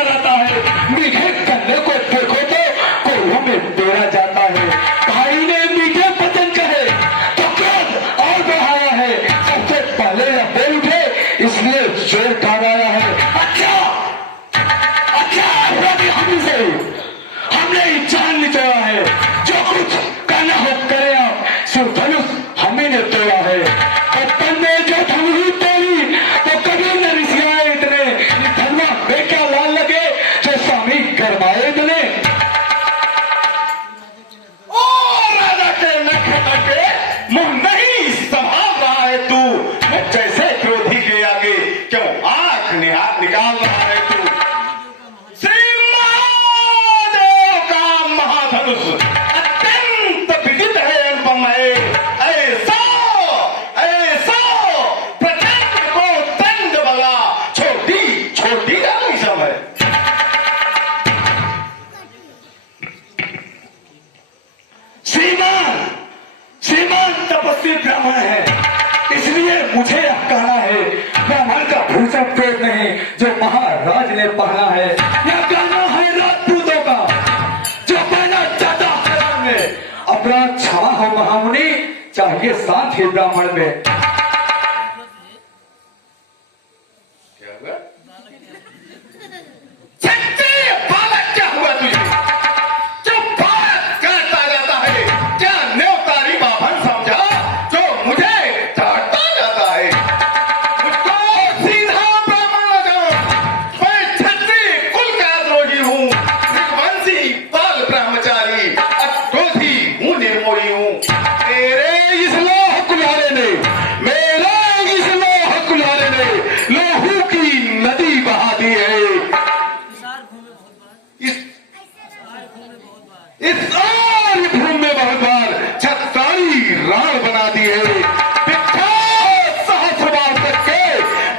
कराता है। मीठे गन्ने को देखो तो कोल्हों में तोड़ा जाता है। भाई ने मीठे वचन कहे तो क्रोध और बढ़ाया है। सबसे पहले यह बोल उठे इसलिए जोर कराया है। अच्छा हुआ कि हमने जान निचोड़ा है। जो कुछ कहना हो करे आप, सिर्फ धनुष हमें ने तोड़ा है। बचपन में जो धनुष तोड़ी तो कभी न रिसियाए इतने। धनवा बेटा लाल लगे जो स्वामी गरमाए इतने। ओ राजा के नखरे के मुंह नहीं संभाल रहा है तू। जैसे क्रोधी के आगे क्यों आंख निकाल रहा है तू। अत्यंत विदित है अनुपम है। ऐसा प्रचंड को दंड बला छोटी नहीं समय। श्रीमान तपस्वी ब्राह्मण है, इसलिए मुझे यह कहना है। ब्राह्मण का भूषण पेट नहीं जो महाराज ने पहना है। यह कहना है राजपूतों का जो पहना चाहता है। अपराध क्षमा हो महामुनि, चाहिए साथ ही ब्राह्मण में। क्या हुआ? सच्चे बालक क्या हुआ तुझे? जो बात करता जाता है क्या न्योतारी बाभन समझा जो मुझे चाटता जाता है। मुझको सीधा ब्राह्मण न जाओ। मैं क्षत्रिय कुल का द्रोही हूँ। वंशी बाल ब्रह्मचारी अक्रोधी हूँ निर्मोही हूँ। मेरे इस लोह कुल्हाड़े ने लोहू की नदी बहा दी है। इस सारी भूमि में बहुत बार छत्तारी राण बना दी है। विख्यात सहस्रबार तक के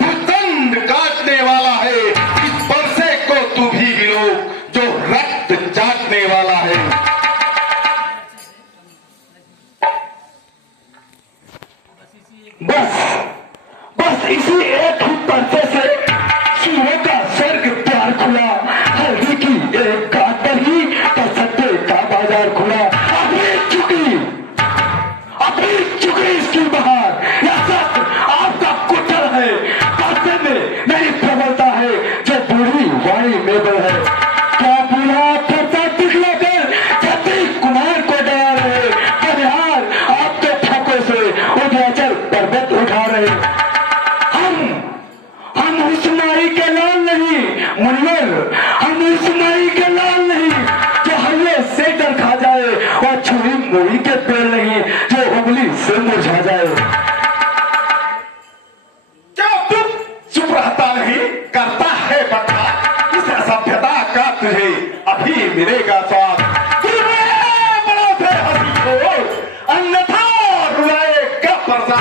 भूदंड काटने वाला है। इस परसे को तू भी गिनो जो रक्त चाटने वाला है। बस इसी एक ही परसे से सूर्य का स्वर्ग द्वार खुला। हल्दी की एक गांठ पर ही तो सत्ते का बाजार खुला। अपनी चुकी इसकी बहार। यह सब आपका कुचल है। परसे में नहीं प्रबलता है जो बूढ़ी वाणी में बल है। क्या बूढ़ा परसा दिखलाकर छत्री कुमार को डरा रहे। बनिहार आपके ठोकों से उदयाचल पर्वत उठा रहे। हम उस माई के लाल नहीं मुन्नर, हम उस माई के लाल नहीं जो हल्ले से डर खा जाए और छुरी मुड़ी के पेड़ नहीं जो उंगली से मुरझा जाए। क्या तू चुप रहता नहीं करता है बता। इस असभ्यता का तुझे अभी मिलेगा स्वाद। बड़ा थे हंसी को अन्यथा रुलाएगा परसा।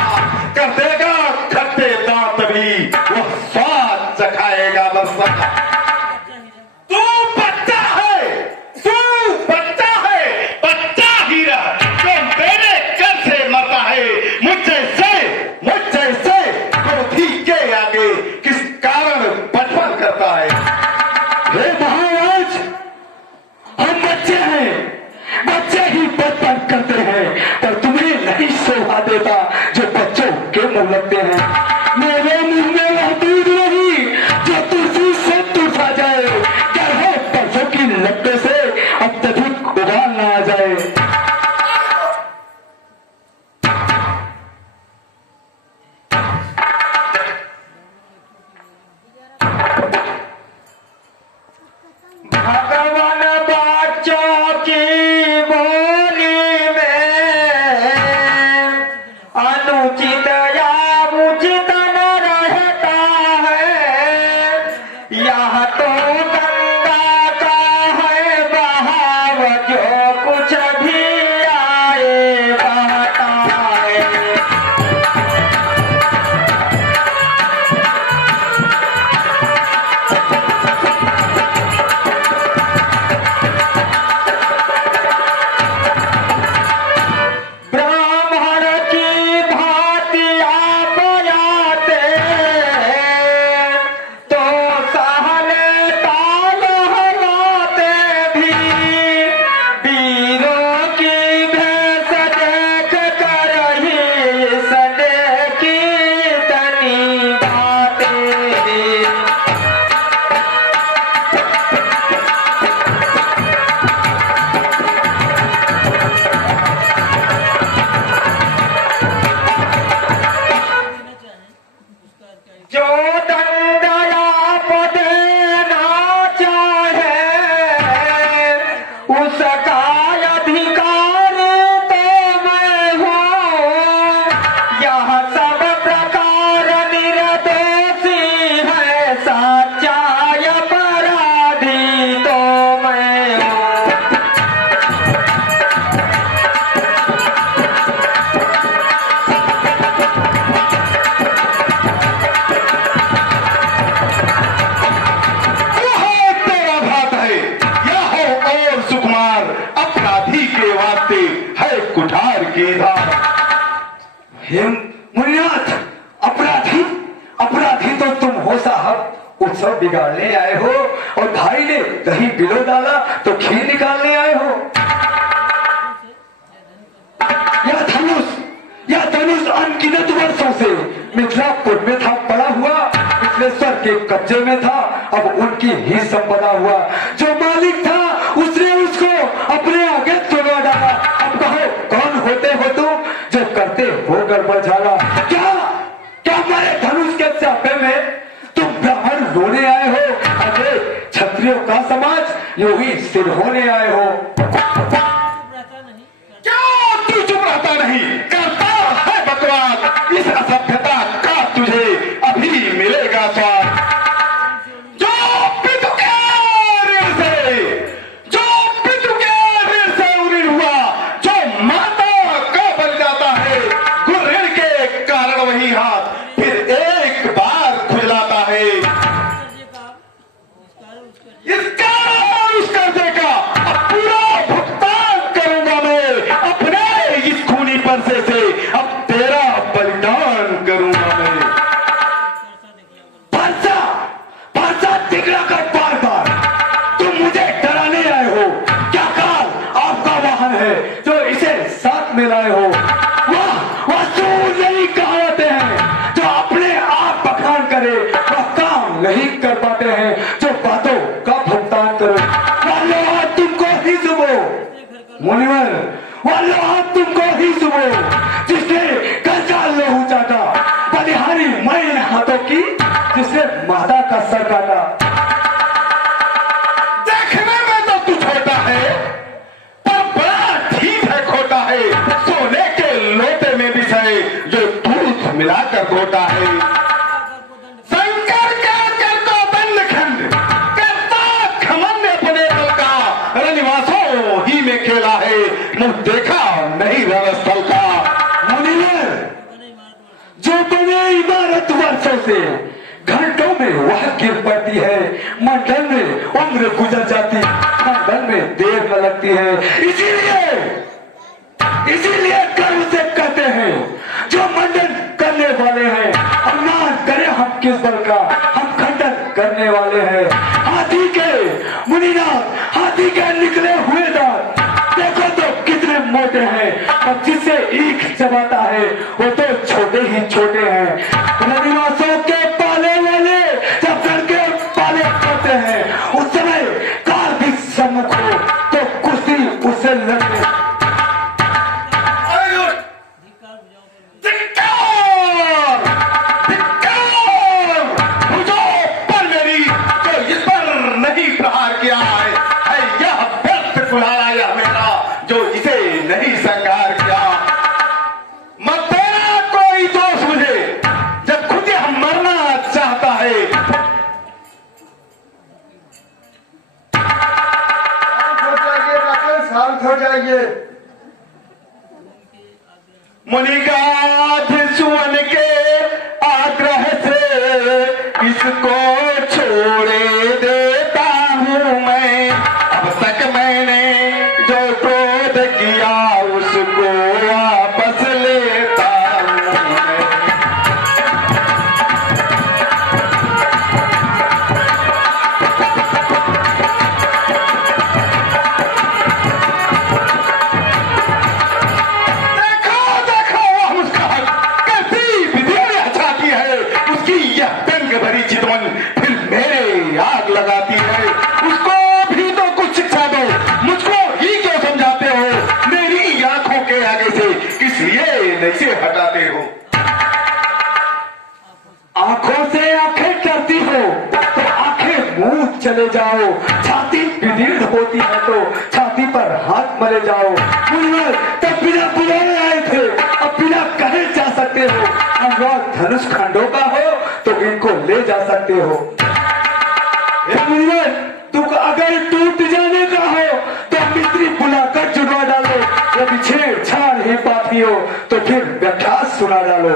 कर देगा खट्टे दांत भी वह स्वाद चखाएगा बरसा। तू बच्चा है बच्चा ही रह जो मेरे कर से मरता है। मुझसे क्रोधी के आगे किस कारण बचपन करता है। हे महाराज, हम बच्चे ही बचपन करते हैं पर तुम्हें नहीं शोभा देता जो बच्चों के मुंह लगते हैं। मेरे मुंह में वह दूध नहीं जो तुलसी से तुरसा जाए। डर हो परसों की लपटे से अत्यधिक उबाल ना आ जाए। भगवान बच्चों की बोली में अनुचित या उचित न रहता है। यह तो गंगा का है बहाव जो कुछ भी आए बहता है। सहले उसका अधिकार तो मैं हूँ, यह सब प्रकार निर्दोषी है, सच्चा अपराधी तो मैं हूँ। कुठार की धार। हे मुनिनाथ, अपराधी अपराधी तो तुम हो साहब। उत्सव बिगाड़ने आए हो और भाई ने दही बिलो डाला तो खीर निकालने आए हो। यह धनुष अनगिनत वर्षों से मिथिलापुर में था पड़ा हुआ, मिथिलेश्वर के कब्जे में था, अब उनकी ही संपदा हुआ। जो मालिक था उसने उसको अपने आगे तुलवा डाला। अब कहो कौन होते हो तुम जो करते हो गड़बड़ झाला? क्या हमारे धनुष के चापे में तुम ब्राह्मण रोने आए हो? अरे क्षत्रियों का समाज यूं ही सिर होने आए हो। क्या तू चुप रहता नहीं? करता है बकवास, इस असभ्यता का तुझे अभी मिलेगा स्वाद। जो पितु के ऋण से उऋण हुआ, जो माता का बन जाता है, ऋण के कारण वही हाथ फिर एक बार खुजलाता है। इसका उस कर्जे का अब पूरा भुगतान करूंगा मैं, अपने इस खूनी परसे से अब तेरा बलिदान करूंगा मैं। परसा दिखला कर बार बार तुम मुझे डराने आए हो। क्या काल आपका वाहन है जो इसे साथ में लाए हो? वह सूर यही कहावते हैं जो अपने आप बखान करे, वह काम नहीं कर पाते हैं जो बातों का भुगतान करे। वालो हाथ तुमको ही सुबो मुनिवर, वालो हाथ तुमको ही सुबो, जिसने कर्जा लहू चाटा, बलिहारी मैं इन हाथों की जिसने माता का सर काटा। देखने में तो तू छोटा है पर बड़ा ठीक है खोटा है, सोने के लोटे में भी सहे जो दूध मिलाकर घोटा है। शंकर का करता दंड खंड, करता खमन अपने बल का, रनिवासों ही में खेला है, मुंह देखा नहीं रणस्थल का। मुनिवर, जो बने इमारत वर्षों से घंटों में वह गिर पड़ती है, मंडल में उम्र गुजर जाती, मंडल में देर न लगती है। इसीलिए गर्व से कहते हैं जो मंडन करने वाले हैं, अनुमान करें हम किस बल का, हम खंडन करने वाले हैं। हाथी के मुनिनाथ, हाथी के निकले हुए दांत देखो तो कितने मोटे हैं, और जिसे ईख चबाता है वो तो छोटे ही छोटे हैं। रनिवासों के पाले वाले जब करके पाले करते हैं, उस समय काल भी सम्मुख हो तो कुश्ती उससे लड़े। जो इसे नहीं संगार किया, मत तेरा कोई दोष मुझे जब खुद हम मरना चाहता है। शांत हो जाइए। मुनिगाध सुवन के आग्रह से इसको छोड़े देता हूं मैं। अब तक मैंने जो क्रोध किया उसको वापस लेता हूं मैं। देखो वह मुस्कान कैसी विधियां छाती है, उसकी यह व्यंग भरी चितवन फिर मेरे आग लगाती है। उसको भी तो कुछ शिक्षा दो, मुझको ही क्यों समझाते हो? मेरी आंखों के आगे से किस लिए नहीं हटाते हो? आंखों से आंखें करती हो तो आंखें मुंह चले जाओ। छाती विदीर्ण होती है तो छाती पर हाथ मले जाओ। मुनिवर तब बिना बुलाए आए थे, अब बिना कहे जा सकते हो। अनुराग धनुष खंडों का हो तो इनको ले जा सकते हो। हे मुनिवर, तुम अगर टूट जाने का हो तो मिस्त्री बुलाकर जुड़वा डालो, यदि छेड़छाड़ ही बात ही हो तो फिर व्याख्यात सुना डालो।